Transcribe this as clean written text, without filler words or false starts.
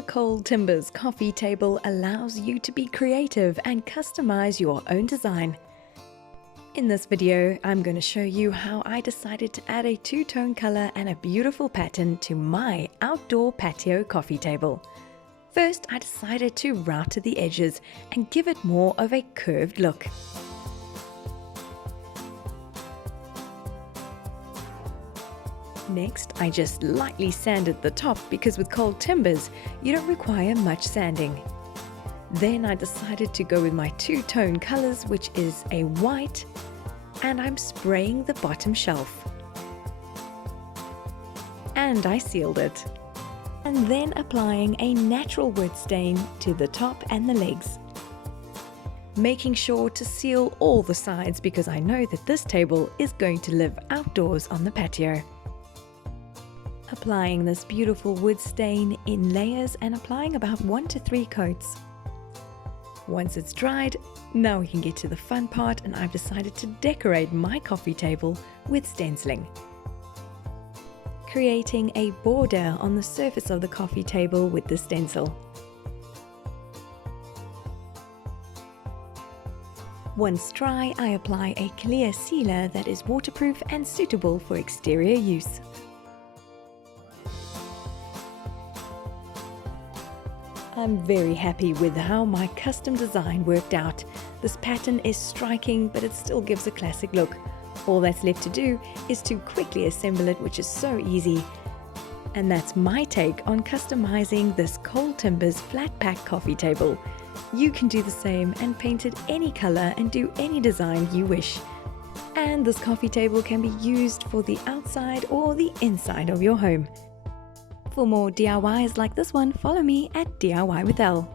The Cold Timbers coffee table allows you to be creative and customize your own design. In this video, I'm going to show you how I decided to add a two-tone color and a beautiful pattern to my outdoor patio coffee table. First, I decided to router the edges and give it more of a curved look. Next, I just lightly sanded the top because with cold timbers, you don't require much sanding. Then I decided to go with my two-tone colors, which is a white, and I'm spraying the bottom shelf. And I sealed it. And then applying a natural wood stain to the top and the legs. Making sure to seal all the sides because I know that this table is going to live outdoors on the patio. Applying this beautiful wood stain in layers and applying about 1 to 3 coats. Once it's dried, now we can get to the fun part, and I've decided to decorate my coffee table with stenciling. Creating a border on the surface of the coffee table with the stencil. Once dry, I apply a clear sealer that is waterproof and suitable for exterior use. I'm very happy with how my custom design worked out. This pattern is striking, but it still gives a classic look. All that's left to do is to quickly assemble it, which is so easy. And that's my take on customizing this Cold Timbers flat pack coffee table. You can do the same and paint it any color and do any design you wish. And this coffee table can be used for the outside or the inside of your home. For more DIYs like this one, follow me at DIY with Elle.